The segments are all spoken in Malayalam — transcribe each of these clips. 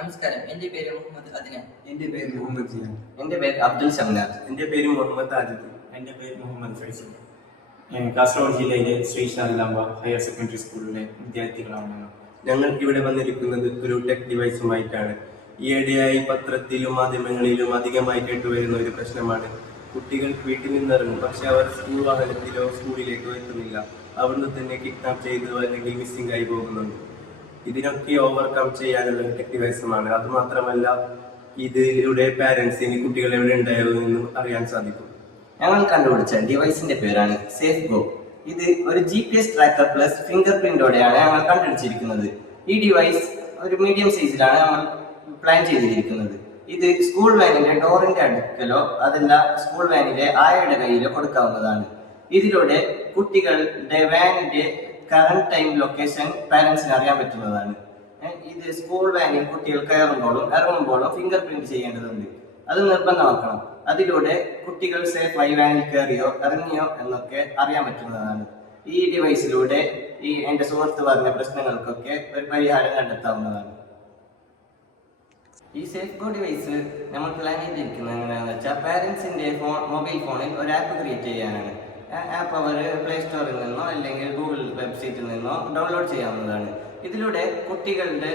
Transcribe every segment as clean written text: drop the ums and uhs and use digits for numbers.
നമസ്കാരം, എൻ്റെ പേര് മുഹമ്മദ് അദ്നാൻ. എൻ്റെ പേര് മുഹമ്മദ് ജിയാൻ. എൻ്റെ പേര് അബ്ദുൽ ഷംനാഥ്. എൻ്റെ പേര് മുഹമ്മദ് ആജിദ്. എൻ്റെ പേര് മുഹമ്മദ് ഫൈസൽ. കാസർഗോഡ് ജില്ലയിലെ ശ്രീ ശാരദാംബ ഹയർ സെക്കൻഡറി സ്കൂളിലെ വിദ്യാർത്ഥികളാണ്. ഞങ്ങൾ ഇവിടെ വന്നിരിക്കുന്നത് ഒരു ടെക് ഡിവൈസുമായിട്ടാണ്. ഈയിടെയായി പത്രത്തിലും മാധ്യമങ്ങളിലും അധികമായി കേട്ടുവരുന്ന ഒരു പ്രശ്നമാണ് കുട്ടികൾ വീട്ടിൽ നിന്നിറങ്ങും, പക്ഷെ അവർ സ്കൂൾ വാഹനത്തിലോ സ്കൂളിലേക്കോ എത്തുന്നില്ല. അവിടുന്ന് തന്നെ കിഡ്നാപ്പ് ചെയ്തു അല്ലെങ്കിൽ മിസ്സിംഗ് ആയി പോകുന്നുണ്ട്. ഇതിനൊക്കെ ഓവർകം ചെയ്യാനുള്ള ടെക് ഡിവൈസുമാണ്. അതുമാത്രമല്ല, ഇതിലൂടെ പാരന്റ്സിന് കുട്ടികൾ എവിടെ ഉണ്ടായോ എന്നും അറിയാൻ സാധിക്കും. ഞങ്ങൾ കണ്ടുപിടിച്ച ഡിവൈസിന്റെ പേരാണ് സേഫ് ഗോ. ഇത് ഒരു GPS ട്രാക്കർ പ്ലസ് ഫിംഗർ പ്രിന്റോടെയാണ് ഞങ്ങൾ കണ്ടുപിടിച്ചിരിക്കുന്നത്. ഈ ഡിവൈസ് ഒരു മീഡിയം സൈസിലാണ് നമ്മൾ പ്ലാൻ ചെയ്തിരിക്കുന്നത്. ഇത് സ്കൂൾ വാനിന്റെ ഡോറിന്റെ അടുക്കലോ അതല്ല സ്കൂൾ വാനിന്റെ ആയയുടെ കയ്യിലോ കൊടുക്കാവുന്നതാണ്. ഇതിലൂടെ കുട്ടികളുടെ വാനിന്റെ കറന്റ് ടൈം ലൊക്കേഷൻ പാരന്റ്സിന് അറിയാൻ പറ്റുന്നതാണ്. ഇത് സ്കൂൾ വാനിൽ കുട്ടികൾ കയറുമ്പോഴും ഇറങ്ങുമ്പോഴും ഫിംഗർ പ്രിന്റ് ചെയ്യേണ്ടതുണ്ട്. അത് നിർബന്ധമാക്കണം. അതിലൂടെ കുട്ടികൾ സേഫായി വാനിൽ കയറിയോ ഇറങ്ങിയോ എന്നൊക്കെ അറിയാൻ പറ്റുന്നതാണ്. ഈ ഡിവൈസിലൂടെ എന്റെ സുഹൃത്ത് പറഞ്ഞ പ്രശ്നങ്ങൾക്കൊക്കെ ഒരു പരിഹാരം കണ്ടെത്താവുന്നതാണ്. ഈ സേഫ് ഗോ ഡിവൈസ് നമ്മൾ പ്ലാൻ ചെയ്തിരിക്കുന്നത് എങ്ങനെയാണെന്ന് വെച്ചാൽ പാരന്റ്സിന്റെ മൊബൈൽ ഫോണിൽ ഒരു ആപ്പ് ക്രിയേറ്റ് ചെയ്യാനാണ്. ആപ്പ് അവർ പ്ലേ സ്റ്റോറിൽ നിന്നോ അല്ലെങ്കിൽ ഗൂഗിൾ വെബ്സൈറ്റിൽ നിന്നോ ഡൗൺലോഡ് ചെയ്യാവുന്നതാണ്. ഇതിലൂടെ കുട്ടികളുടെ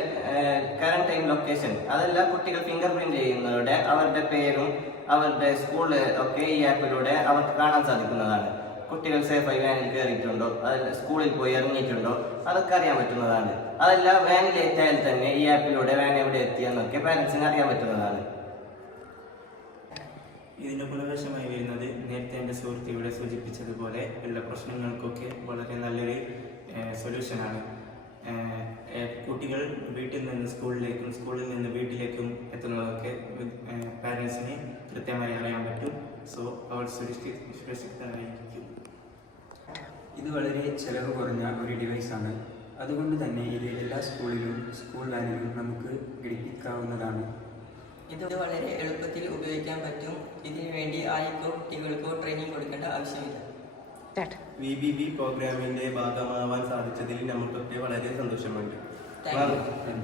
കറന്റ് ടൈം ലൊക്കേഷൻ അതല്ല കുട്ടികൾ ഫിംഗർ പ്രിന്റ് ചെയ്യുന്നതോടെ അവരുടെ പേരും അവരുടെ സ്കൂള് ഒക്കെ ഈ ആപ്പിലൂടെ അവർക്ക് കാണാൻ സാധിക്കുന്നതാണ്. കുട്ടികൾ സേഫായി വാനിൽ കയറിയിട്ടുണ്ടോ അതല്ല സ്കൂളിൽ പോയി ഇറങ്ങിയിട്ടുണ്ടോ അതൊക്കെ അറിയാൻ പറ്റുന്നതാണ്. അതല്ല വാനിൽ എത്തിയാൽ തന്നെ ഈ ആപ്പിലൂടെ വാൻ എവിടെ എത്തിയെന്നൊക്കെ പാരന്റ്സിന് അറിയാൻ പറ്റുന്നതാണ്. ഇതിൻ്റെ ഗുണവശമായി വരുന്നത് നേരത്തെ എൻ്റെ സുഹൃത്ത് ഇവിടെ സൂചിപ്പിച്ചതുപോലെ ഉള്ള പ്രശ്നങ്ങൾക്കൊക്കെ വളരെ നല്ലൊരു സൊല്യൂഷനാണ്. കുട്ടികൾ വീട്ടിൽ നിന്ന് സ്കൂളിലേക്കും സ്കൂളിൽ നിന്ന് വീട്ടിലേക്കും എത്തുന്നതൊക്കെ പാരൻസിന് കൃത്യമായി അറിയാൻ പറ്റും. സോ അവർ സുരക്ഷിതരായിരിക്കും. ഇത് വളരെ ചെലവ് കുറഞ്ഞ ഒരു ഡിവൈസാണ്. അതുകൊണ്ട് തന്നെ ഇത് എല്ലാ സ്കൂളിലും സ്കൂൾ വാനിലും നമുക്ക് ഘടിപ്പിക്കാവുന്നതാണ്. ഇത് വളരെ എളുപ്പത്തിൽ ഉപയോഗിക്കാൻ പറ്റും. ഇതിനു വേണ്ടി ആർക്കോ കുട്ടികൾക്കോ ട്രെയിനിങ് കൊടുക്കേണ്ട ആവശ്യമില്ല. VBB പ്രോഗ്രാമിന്റെ ഭാഗമാവാൻ സാധിച്ചതിൽ നമുക്കൊക്കെ വളരെ സന്തോഷമുണ്ട്. Thank you.